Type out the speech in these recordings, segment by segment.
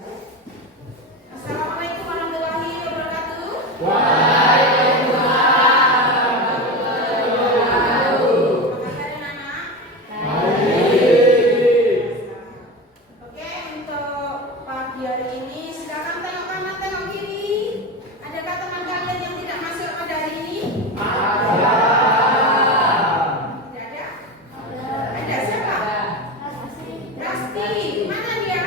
Assalamualaikum warahmatullahi wabarakatuh. Oke, untuk pagi hari ini silakan tengok kanan, tengok kiri. Adakah teman kalian yang tidak masuk pada hari ini? Tidak ada? Ada siapa? Rasti. Mana dia?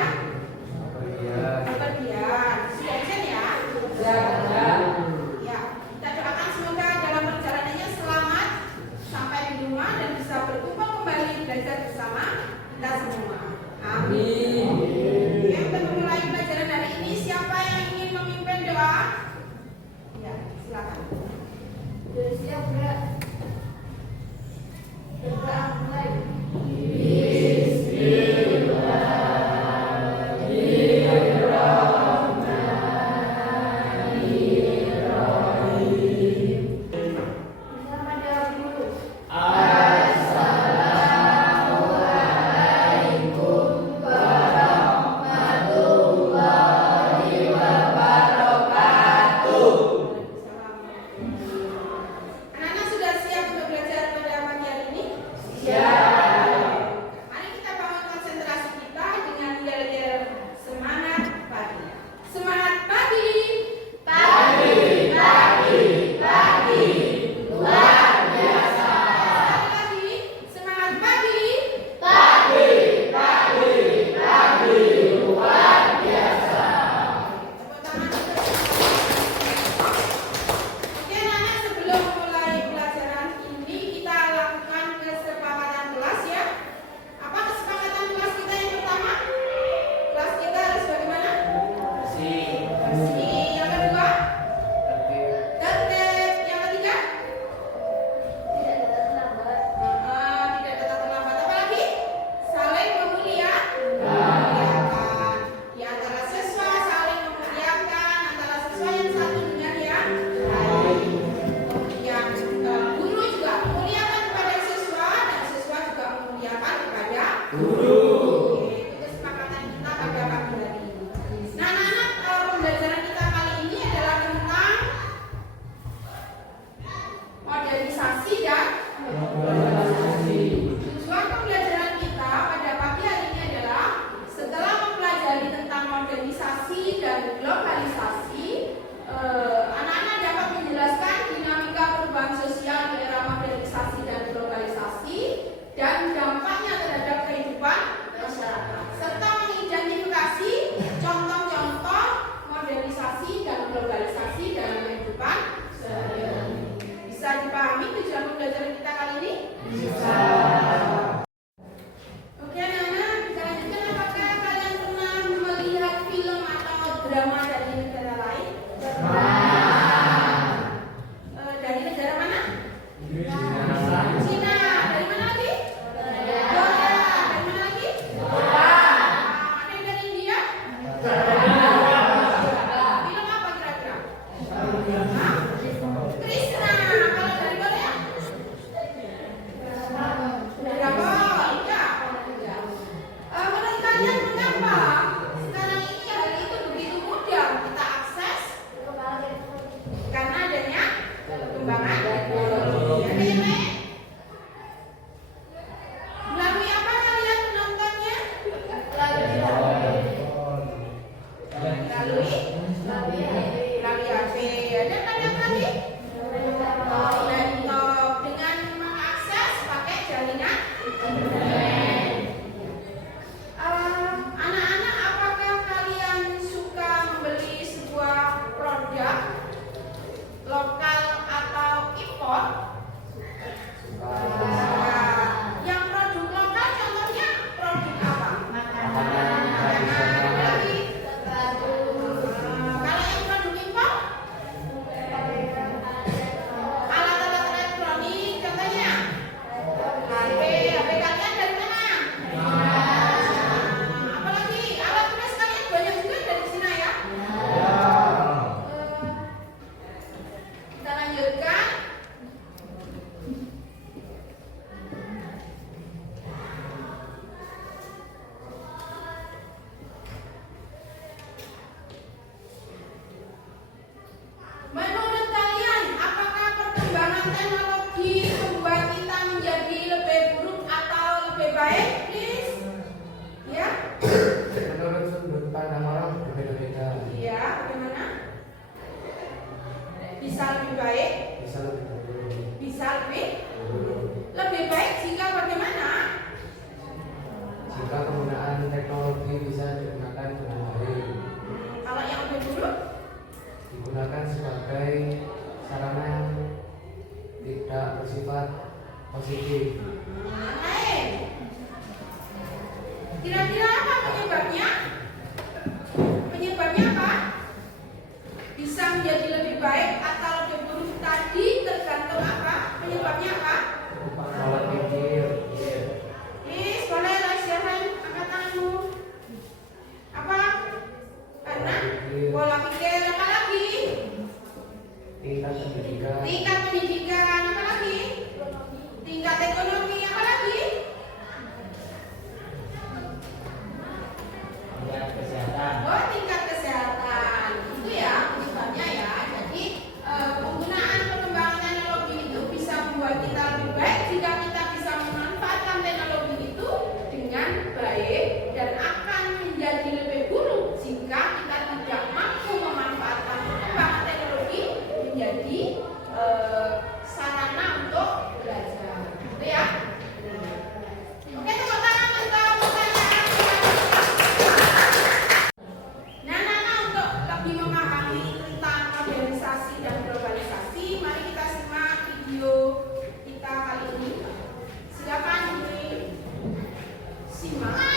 Kepergian. Sudah izin ya? Ya, kita doakan semoga dalam perjalanannya selamat sampai di rumah dan bisa berkumpul kembali belajar bersama kita semua. Amin. Oke, untuk memulai pelajaran hari ini, siapa yang ingin memimpin doa? Ya, silakan. Siap, Bro. Doa mulai. Bersama doa dulu. Anak-anak sudah siap untuk belajar pada pagi hari ini? Mari kita bangun konsentrasi kita dengan yel-yel semangat pagi. Semangat pagi. Sekali lagi, semangat pagi. Tepuk tangan untuk Oke, anak-anak, sebelum mulai pelajaran ini kita lakukan kesepakatan kelas ya. Apa kesepakatan kelas kita yang pertama? Kelas kita harus bagaimana? Bersih. Yang kedua? Tertib. Yang ketiga? Tidak ada terlambat. Tidak datang terlambat. Apa lagi? Saling memuliakan. Di antara siswa saling memuliakan, antara siswa yang satu dengan yang lain. Kemudian guru juga memuliakan kepada siswa dan siswa juga memuliakan kepada guru. Oke, itu kesepakatan kita pada pagi hari ini. Nah, anak-anak, pembelajaran kita kali ini adalah tentang modernisasi dan tujuan pembelajaran kita pada pagi hari ini adalah setelah mempelajari tentang modernisasi dan globalisasi, anak-anak dapat menjelaskan dinamika perubahan sosial di era modernisasi dan globalisasi dan dampaknya terhadap kehidupan masyarakat, serta mengidentifikasi contoh-contoh modernisasi dan globalisasi dalam kehidupan sehari-hari. Bisa dipahami tujuan pembelajaran kita kali ini? Oke, anak-anak, kita lanjutkan. Apakah kalian pernah melihat film atau drama dari negara lain? Dari negara mana? Cina. Dari mana lagi? Korea. Dari mana lagi? Ada yang dari India? Film apa kira-kira? Hah? Krishna. Kalau dari Korea? Dragon. Ya. Menurut kalian mengapa sekarang ini hal itu begitu mudah kita akses? Karena adanya perkembangan teknologi. Ada yang lain? Melalui apa kalian menontonnya? teknologi membuat kita menjadi lebih buruk atau lebih baik, please? Ya? Menurut sudut pandang orang berbeda-beda. Iya, bagaimana? Bisa lebih baik? Bisa lebih buruk. Bisa lebih baik jika bagaimana? Jika penggunaan teknologi bisa digunakan dengan baik, Kalau yang lebih buruk? digunakan sebagai sarana yang tidak bersifat positif. Lain. Kira-kira apa penyebabnya? Penyebabnya apa? Bisa menjadi lebih baik atau lebih buruk tadi tergantung apa? Penyebabnya apa? Pola pikir, Please, boleh raise your hand, angkat tanganmu. Apa? Karena pola pikir, apa lagi? tingkat pendidikan, Tingkat pendidikan, apa lagi? Tingkat ekonomi, apa lagi? kesehatan. Oh, tingkat kesehatan. Itu ya penyebabnya ya. Jadi penggunaan perkembangan teknologi itu bisa membuat kita lebih baik jika kita bisa memanfaatkan teknologi itu dengan baik, dan akan menjadi lebih buruk jika kita tidak mampu memanfaatkan perkembangan teknologi menjadi sarana untuk belajar. Gitu ya. Oke, tepuk tangan untuk pertanyaan. Nah, untuk lebih memahami tentang modernisasi dan globalisasi, mari kita simak video kita kali ini. Silakan disimak.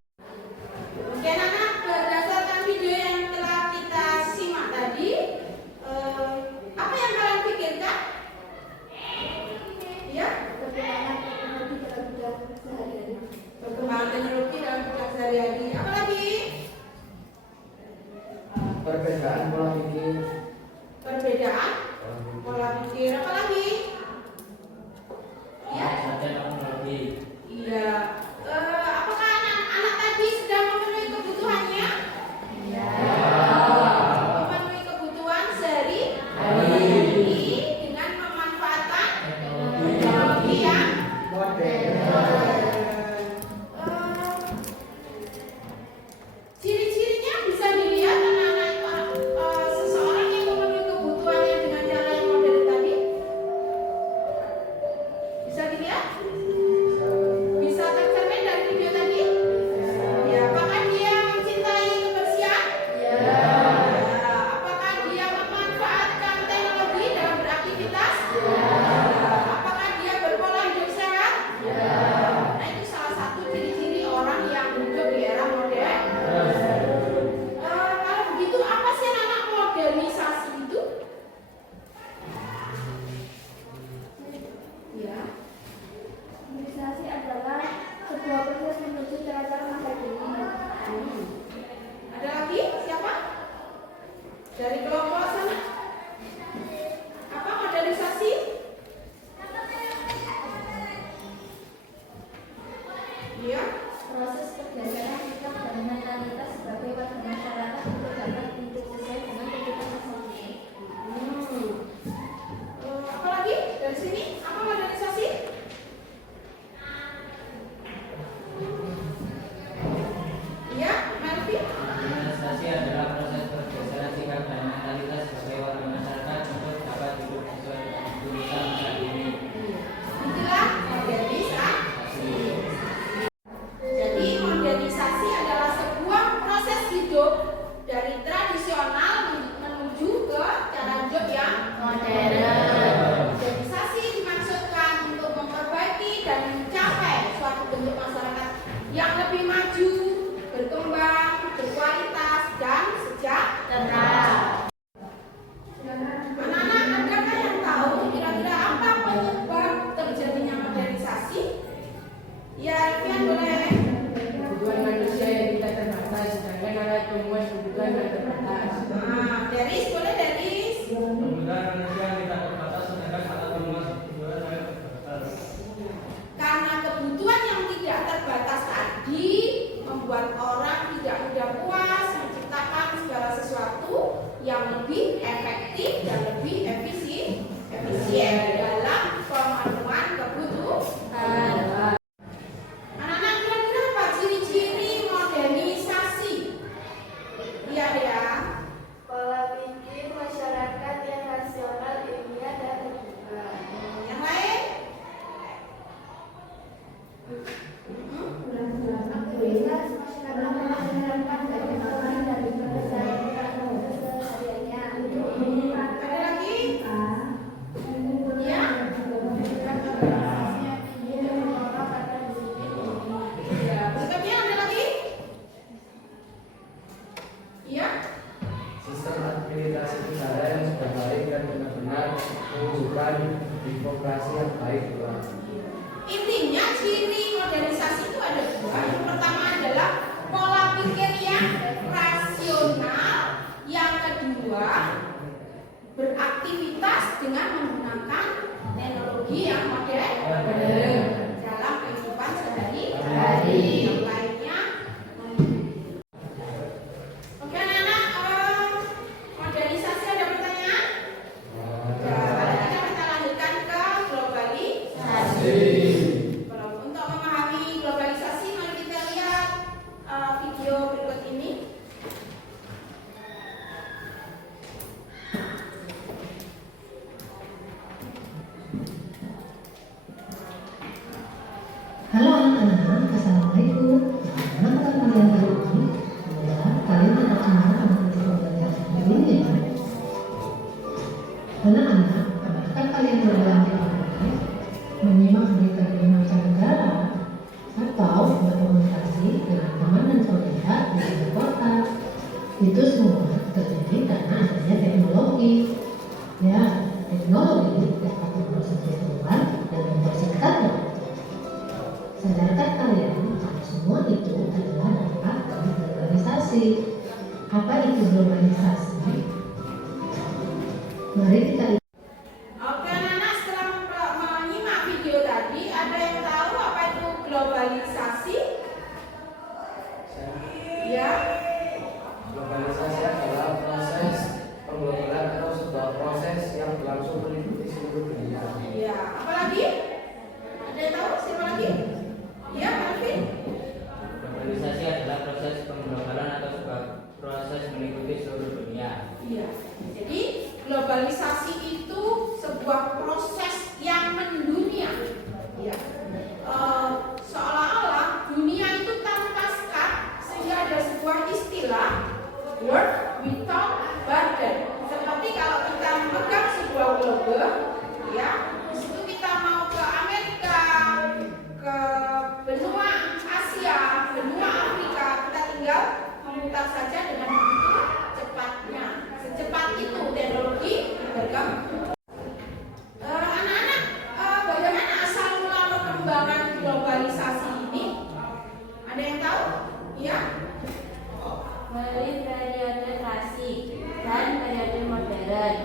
Oke, anak, berdasarkan video yang telah kita simak tadi, apa yang kalian pikirkan? Ya, perkembangan teknologi dalam bidang sehari-hari. Apa lagi? Perbedaan pola pikir, Perbedaan pola pikir. Apa lagi? Ya, teknologi, iya. Ya, apakah anak-anak tadi sudah memenuhi kebutuhannya? Ya. Memenuhi kebutuhan sehari-hari dengan memanfaatkan teknologi yang Modern. Ciri-cirinya bisa dilihat anak-anak seseorang yang memenuhi kebutuhannya dengan cara yang modern tadi. Bisa dilihat? Bisa tercermin dari video tadi? Ya, apakah dia mencintai kebersihan? Ya. Ya, apakah dia memanfaatkan teknologi dalam beraktivitas? Ya. Apakah dia berpola hidup sehat? Ya. Nah, itu salah satu ciri-ciri orang yang hidup di era modern. Kalau begitu, apa sih anak modernisasi itu? Ya, Modernisasi adalah sebuah proses menuju cara-cara masa kini. ada lagi? Siapa? Dari kelompok sana? Apa modernisasi? Iya. Proses pergeseran sikap dan mentalitas sebagai warga masyarakat untuk dapat hidup sesuai dengan kehidupan masa kini. Apa lagi? Dari sini? Apa modernisasi? Iya, Melvi? Modernisasi adalah proses pergeseran sikap dan mentalitas sebagai warga masyarakat untuk dapat hidup sesuai dengan kebutuhan saat ini. Itulah modernisasi. Jadi modernisasi adalah sebuah proses hidup dari tradisional menuju ke cara hidup yang Modern. Modernisasi dimaksudkan untuk memperbaiki dan mencapai suatu bentuk masyarakat yang lebih maju, berkembang, berkualitas, dan sejahtera. Anak-anak, adakah yang tahu kira-kira apa penyebab terjadinya modernisasi? Ya, Alfian boleh. Kebutuhan manusia yang tidak terbatas, sedangkan anak tumbuhan kebutuhan yang terbatas. Nah, Deris boleh Deris. Kebutuhan manusia yang tidak terbatas sedangkan alat kebutuhan yang terbatas. Karena kebutuhan yang tidak terbatas tadi membuat orang tidak mudah puas menciptakan segala sesuatu yang lebih efektif dan lebih efisien dalam pemenuhan kebutuhan. Anak-anak, kira-kira apa ciri-ciri modernisasi? Iya ya. Pola pikir masyarakat yang rasional, ilmiah, dan terbuka. Yang lain? Aktivitas masyarakat menghasilkan banyak hal dari kesehariannya. Ada lagi? Ya. Ya. Berikutnya ada lagi? Iya. Sistem administrasi negara yang sudah baik dan benar-benar menunjukkan demokrasi yang baik pula. Intinya ciri modernisasi itu ada dua. Yang pertama adalah pola pikir yang rasional. Yang kedua, beraktivitas dengan menggunakan teknologi yang modern dalam kehidupan sehari-hari. Yang lainnya oke anak-anak, modernisasi ada pertanyaan? Ya, kita lanjutkan ke globalisasi. Untuk memahami globalisasi, mari kita lihat video berikut ini. Halo anak-anak, assalamualaikum. Bagaimana kalian hari ini? Semoga kalian tetap semangat mengikuti pembelajaran hari ini ya. Anak-anak, apakah kalian berulang kali menyimak berita dari mancanegara atau berkomunikasi dengan teman dan saudara di luar kota? Itu semua terjadi karena adanya teknologi. Ya, teknologi dapat mempersempit ruang dan mempersingkat waktu. Sadarkan kalian kalau semua itu adalah dampak dari globalisasi. Apa itu globalisasi? Mari kita Oke anak-anak, setelah menyimak video tadi, ada yang tahu apa itu globalisasi? globalisasi itu sebuah proses yang mendunia, ya. Seolah-olah dunia itu tanpa sekat, sehingga ada sebuah istilah world without border. Seperti kalau kita memegang sebuah globe, ya, di situ kita mau ke Amerika, ke benua Asia, benua Afrika, kita tinggal memutar saja dengan begitu cepatnya. Secepat itu teknologi berkembang. Anak-anak, bagaimana asal mula perkembangan globalisasi ini? Ada yang tahu? Ya? Melalui periode klasik dan periode modern.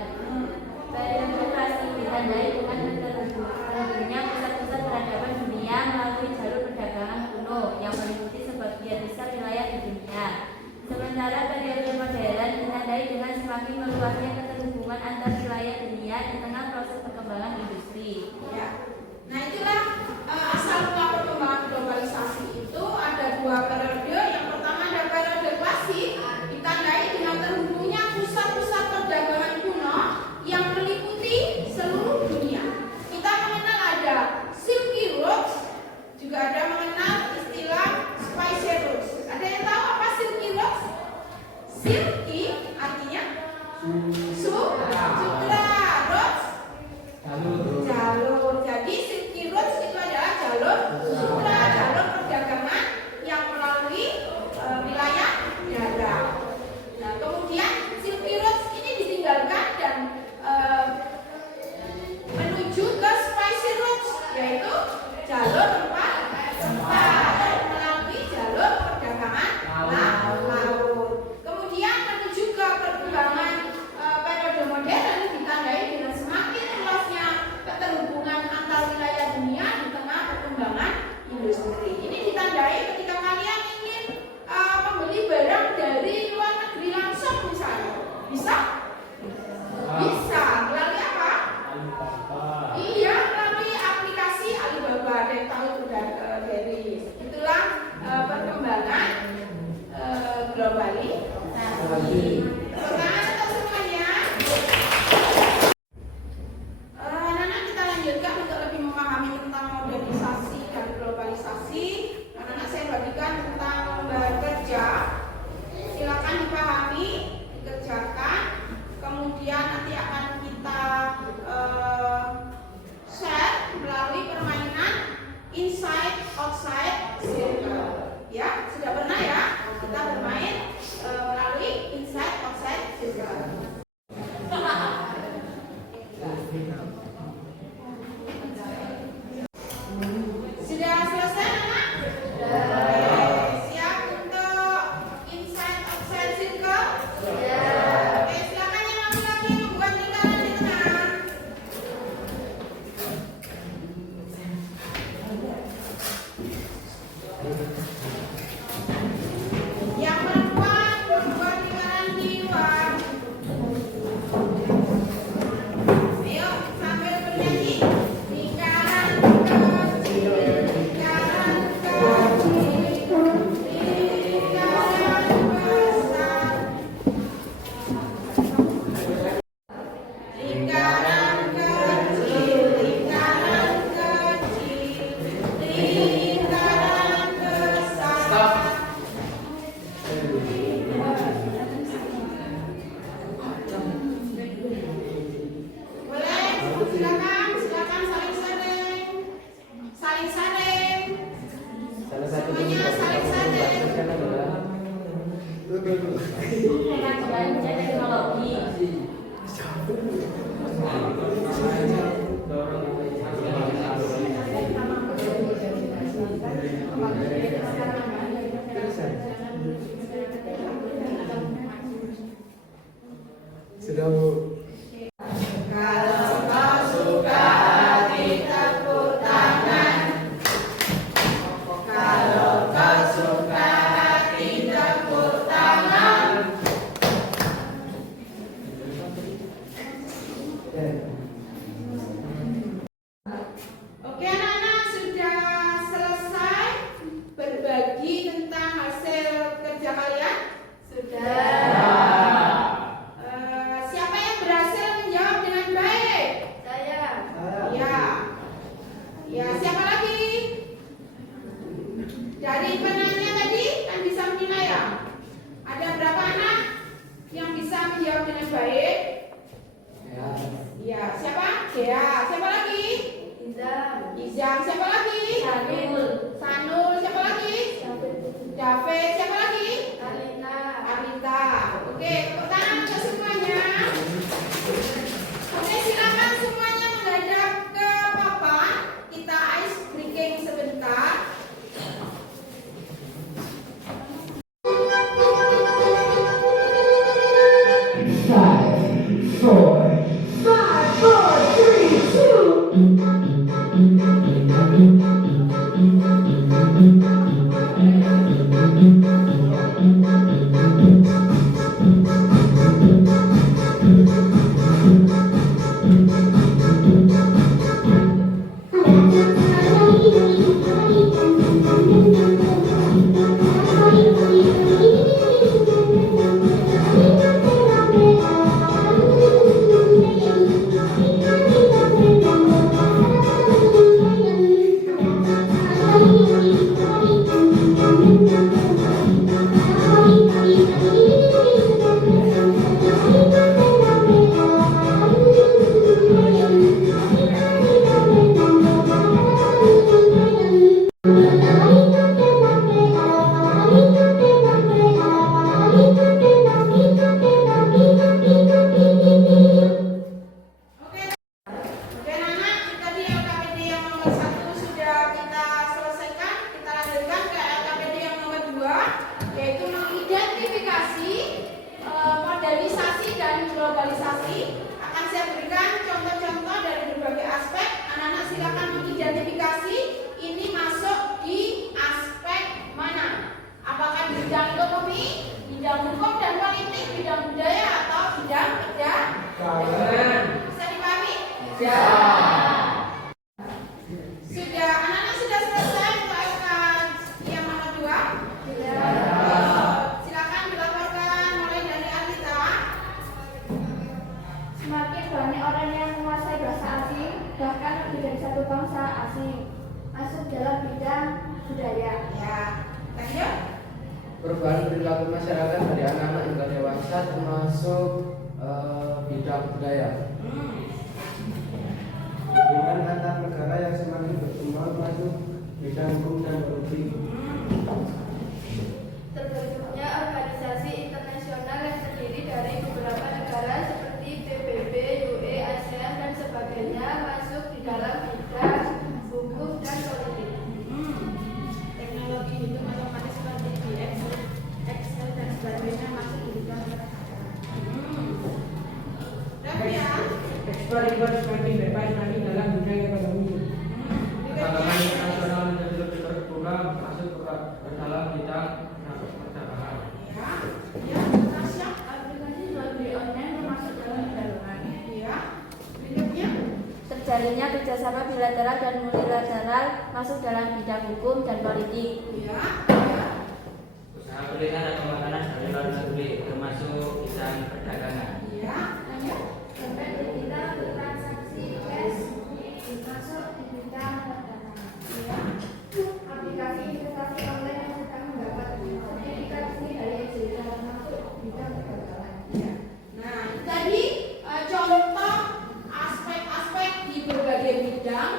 Periode klasik ditandai dengan terbentuknya pusat-pusat peradaban dunia melalui jalur perdagangan kuno yang meliputi sebagian besar wilayah di dunia. Sementara periode modern ditandai dengan semakin meluasnya keterhubungan antar wilayah dunia di tengah proses perkembangan industri. Ya. Nah, itulah asal mula perkembangan globalisasi itu ada dua periode. Yang pertama ada periode klasik, ditandai dengan terhubungnya pusat-pusat perdagangan kuno yang meliputi seluruh dunia. Kita mengenal ada Silky Road, juga ada mengenal istilah Spice Road. Ada yang tahu apa Silky Road? Silky artinya sutra, road jalur. Jadi Silky Road itu adalah jalur sutra, jalur perdagangan yang melalui wilayah darat. Nah, kemudian Silky Road ini ditinggalkan dan menuju ke Spice Road, yaitu jalur tempat melalui jalur perdagangan laut. Kemudian menuju ke perkembangan periode modern ditandai dengan semakin luasnya keterhubungan antar wilayah dunia di tengah perkembangan industri. Ini ditandai ketika kalian ingin membeli barang dari luar negeri langsung misalnya. Bisa? Bisa. Melalui apa? Iya, melalui aplikasi Alibaba. Ada yang tahu sudah dari itulah perkembangan globalisasi. Pertanyaan untuk semuanya. Anak-anak, kita lanjutkan untuk lebih memahami tentang modernisasi dan globalisasi. Anak-anak, saya bagikan tentang lembar kerja. Silakan dipahami, dikerjakan. Kemudian nanti akan kita share melalui permainan inside outside circle. Ya, sudah pernah ya kita bermain melalui inside outside circle. Sudah selesai, anak? Siap untuk inside outside circle? Oke, silakan yang laki-laki membuat lingkaran di tengah. Yang perempuan membuat lingkaran di luar. Ayo sambil bernyanyi. Lingkaran kecil, lingkaran kecil, lingkaran besar. Lingkaran kecil, lingkaran kecil, lingkaran besar. Boleh, silakan saling-saling. Saling-saling. Salah satu Semuanya saling-saling. Belanja teknologi. Sudah, Bu. Kalau kau suka hati tepuk tangan. Kalau kau suka hati tepuk tangan. Oke, anak-anak, sudah selesai berbagi tentang hasil kerja kalian? Sudah. Siapa yang berhasil menjawab Dea. Siapa lagi? Izam. Siapa lagi? Sanul. Siapa lagi? David. Siapa lagi? Alita. Oke, tepuk tangan untuk semuanya. Oke, silakan semuanya menghadap ke papa. Kita ice breaking sebentar. Perubahan perilaku masyarakat dari anak-anak hingga dewasa termasuk bidang budaya. Hubungan antar negara yang semakin berkembang masuk bidang hukum dan politik. Terbentuknya organisasi internasional yang terdiri dari beberapa negara seperti PBB, UE, ASEAN dan sebagainya masuk di dalam bidang hukum dan politik. Teknologi hitung otomatis seperti di Excel dan sebagainya masuk di bidang Ekspor-impor semakin bebas nanti dalam bidang ekonomi. Perdagangan internasional menjadi lebih terbuka masuk ke dalam bidang perdagangan. Aplikasi jual beli online termasuk dalam perdagangan. Berikutnya, Terjalinnya kerjasama bilateral dan multilateral masuk dalam bidang hukum dan politik. Usaha kuliner atau makanan dari luar negeri termasuk bidang perdagangan. Sampai digital transaksi cash masuk di bidang perdagangan. Aplikasi investasi online yang sedang mendapat sertifikasi dari OJK masuk di bidang perdagangan. nah itu tadi contoh aspek-aspek di berbagai bidang.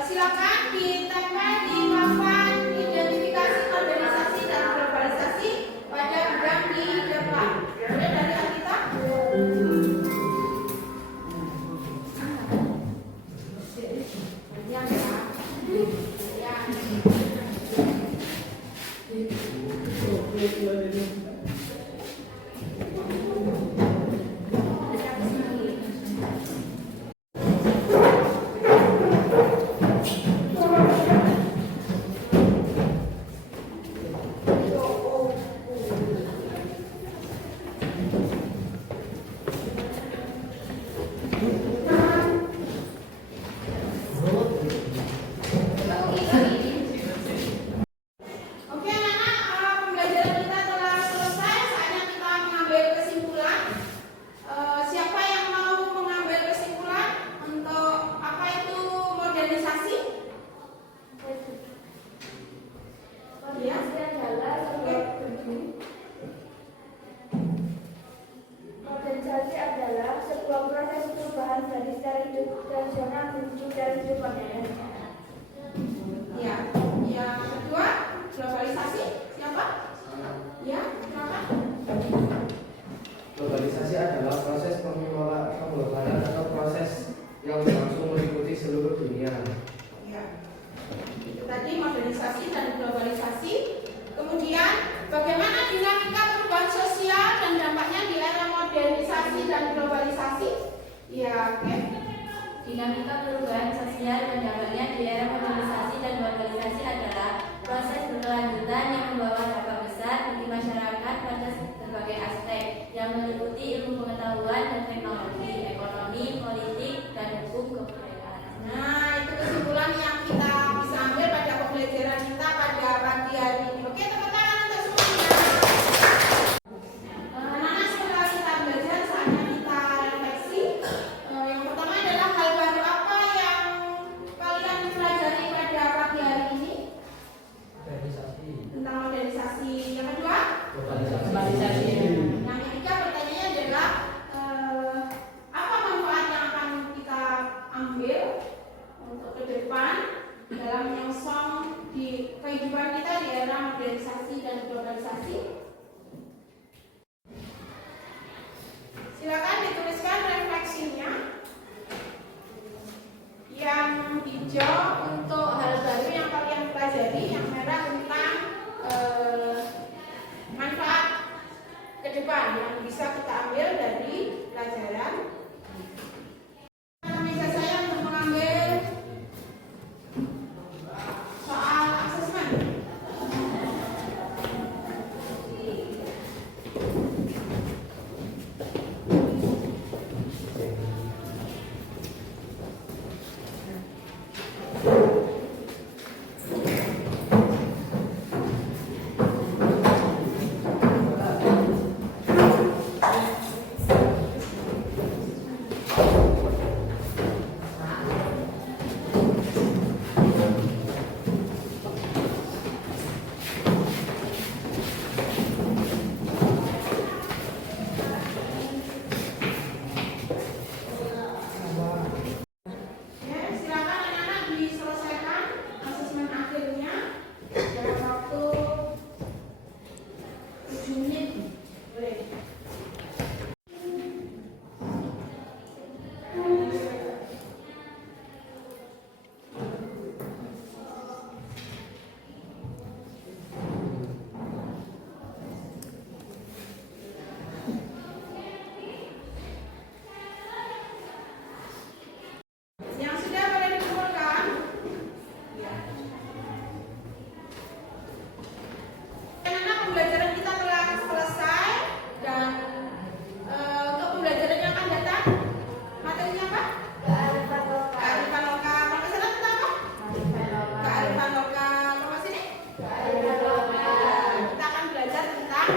Silakan ditempel di papan identifikasi organisasi dan globalisasi pada bidang di depan. Boleh dari Alita? dari style hidup tradisional menuju style hidup modern. Ya, yang kedua globalisasi. Siapa? Ya, silakan. Globalisasi adalah proses pengglobalan atau proses yang langsung meliputi seluruh dunia. Ya. Itu tadi modernisasi dan globalisasi. Kemudian bagaimana dinamika perubahan sosial dan dampaknya di era modernisasi dan globalisasi? Ya, oke. Dinamika perubahan sosial dan dampaknya di era modernisasi dan globalisasi adalah proses berkelanjutan yang membawa dampak besar bagi masyarakat pada berbagai aspek yang meliputi ilmu pengetahuan dan teknologi, ekonomi, politik, dan hukum kebudayaan. Nah, itu kesimpulan yang kita bisa ambil pada pembelajaran kita pada pagi hari ini. Oke, tepuk tangan untuk semuanya. Anak-anak, setelah kita belajar, saatnya kita refleksi. Yang pertama adalah hal baru apa yang kalian pelajari pada pagi hari ini tentang modernisasi. Yang kedua, Globalisasi. yang ketiga pertanyaannya adalah apa manfaat yang akan kita ambil untuk ke depan dalam menyongsong di kehidupan kita di era modernisasi dan globalisasi. Silakan dituliskan refleksinya. Yang hijau untuk hal baru yang kalian pelajari, yang merah tentang manfaat ke depan yang bisa kita ambil dari pelajaran. Meja saya untuk mengambil soal asesmen. Ya, silakan anak-anak diselesaikan asesmen akhirnya dalam waktu 7 menit. Boleh. Yang sudah boleh dikumpulkan. Anak-anak, pembelajaran kita telah selesai dan untuk pembelajaran yang akan datang materinya apa? Kearifan lokal. Kalau nggak salah tentang apa? Kearifan lokal. Kalau sini? Kita akan belajar tentang